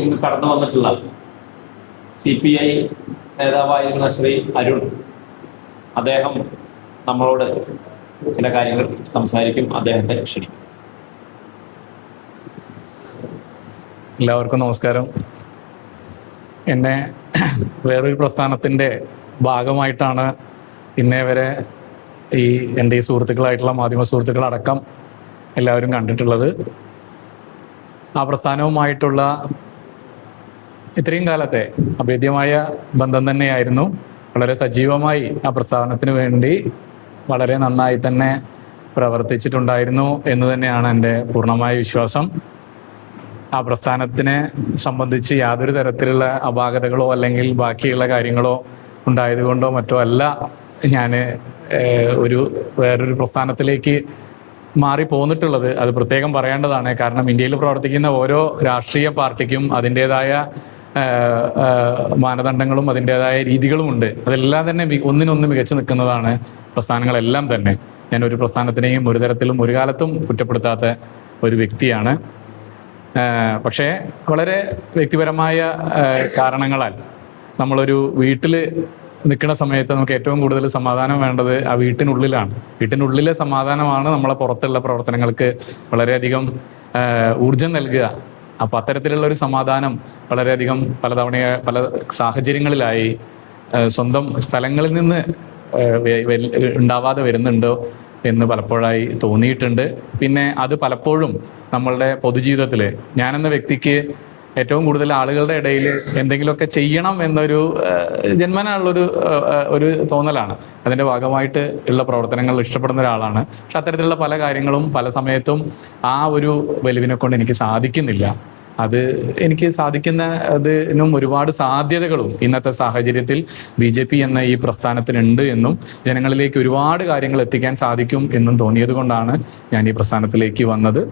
ഇന്ന് കടന്നു വന്നിട്ടുള്ള CPI നേതാവായിരുന്ന ശ്രീ അരുൺ, അദ്ദേഹം നമ്മളോട് ചില കാര്യങ്ങൾ സംസാരിക്കും. അദ്ദേഹത്തെ ക്ഷണിക്കും. എല്ലാവർക്കും നമസ്കാരം. എന്നെ വേറൊരു പ്രസ്ഥാനത്തിൻ്റെ ഭാഗമായിട്ടാണ് ഇന്നേ വരെ എൻ്റെ ഈ സുഹൃത്തുക്കളായിട്ടുള്ള മാധ്യമ സുഹൃത്തുക്കളടക്കം എല്ലാവരും കണ്ടിട്ടുള്ളത്. ആ പ്രസ്ഥാനവുമായിട്ടുള്ള ഇത്രയും കാലത്തെ അഭേദ്യമായ ബന്ധം തന്നെയായിരുന്നു. വളരെ സജീവമായി ആ പ്രസ്ഥാനത്തിന് വേണ്ടി വളരെ നന്നായി തന്നെ പ്രവർത്തിച്ചിട്ടുണ്ടായിരുന്നു എന്ന് തന്നെയാണ് എൻ്റെ പൂർണ്ണമായ വിശ്വാസം. ആ പ്രസ്ഥാനത്തിനെ സംബന്ധിച്ച് യാതൊരു തരത്തിലുള്ള അപാകതകളോ അല്ലെങ്കിൽ ബാക്കിയുള്ള കാര്യങ്ങളോ ഉണ്ടായതുകൊണ്ടോ മറ്റോ അല്ല ഞാൻ വേറൊരു പ്രസ്ഥാനത്തിലേക്ക് മാറി പോന്നിട്ടുള്ളത്. അത് പ്രത്യേകം പറയേണ്ടതാണ്. കാരണം ഇന്ത്യയിൽ പ്രവർത്തിക്കുന്ന ഓരോ രാഷ്ട്രീയ പാർട്ടിക്കും അതിൻ്റെതായ മാനദണ്ഡങ്ങളും അതിൻ്റെതായ രീതികളുമുണ്ട്. അതെല്ലാം തന്നെ ഒന്നിനൊന്ന് മികച്ചു നിൽക്കുന്നതാണ് പ്രസ്ഥാനങ്ങളെല്ലാം തന്നെ. ഞാൻ ഒരു പ്രസ്ഥാനത്തിനെയും ഒരു തരത്തിലും ഒരു കാലത്തും കുറ്റപ്പെടുത്താത്ത ഒരു വ്യക്തിയാണ്. പക്ഷേ വളരെ വ്യക്തിപരമായ കാരണങ്ങളാൽ നമ്മളൊരു വീട്ടിൽ നിൽക്കുന്ന സമയത്ത് നമുക്ക് ഏറ്റവും കൂടുതൽ സമാധാനം വേണ്ടത് ആ വീട്ടിനുള്ളിലാണ്. വീട്ടിനുള്ളിലെ സമാധാനമാണ് നമ്മളെ പുറത്തുള്ള പ്രവർത്തനങ്ങൾക്ക് വളരെയധികം ഊർജം നൽകുക. അപ്പം അത്തരത്തിലുള്ള ഒരു സമാധാനം വളരെയധികം പല സാഹചര്യങ്ങളിലായി സ്വന്തം സ്ഥലങ്ങളിൽ നിന്ന് ഉണ്ടാവാതെ വരുന്നുണ്ടോ എന്ന് പലപ്പോഴായി തോന്നിയിട്ടുണ്ട്. പിന്നെ അത് പലപ്പോഴും നമ്മളുടെ പൊതുജീവിതത്തിൽ ഞാനെന്ന വ്യക്തിക്ക് ഏറ്റവും കൂടുതൽ ആളുകളുടെ ഇടയിൽ എന്തെങ്കിലുമൊക്കെ ചെയ്യണം എന്നൊരു ജന്മനാളുള്ളൊരു തോന്നലാണ്. അതിൻ്റെ ഭാഗമായിട്ട് ഉള്ള പ്രവർത്തനങ്ങൾ ഇഷ്ടപ്പെടുന്ന ഒരാളാണ്. പക്ഷെ അത്തരത്തിലുള്ള പല കാര്യങ്ങളും പല സമയത്തും ആ ഒരു വെലുവിനെ കൊണ്ട് എനിക്ക് സാധിക്കുന്നില്ല. അത് എനിക്ക് സാധിക്കുന്നതിനും ഒരുപാട് സാധ്യതകളും ഇന്നത്തെ സാഹചര്യത്തിൽ BJP എന്ന ഈ പ്രസ്ഥാനത്തിനുണ്ട് എന്നും ജനങ്ങളിലേക്ക് ഒരുപാട് കാര്യങ്ങൾ എത്തിക്കാൻ സാധിക്കും എന്നും തോന്നിയത് കൊണ്ടാണ് ഞാൻ ഈ പ്രസ്ഥാനത്തിലേക്ക് വന്നത്.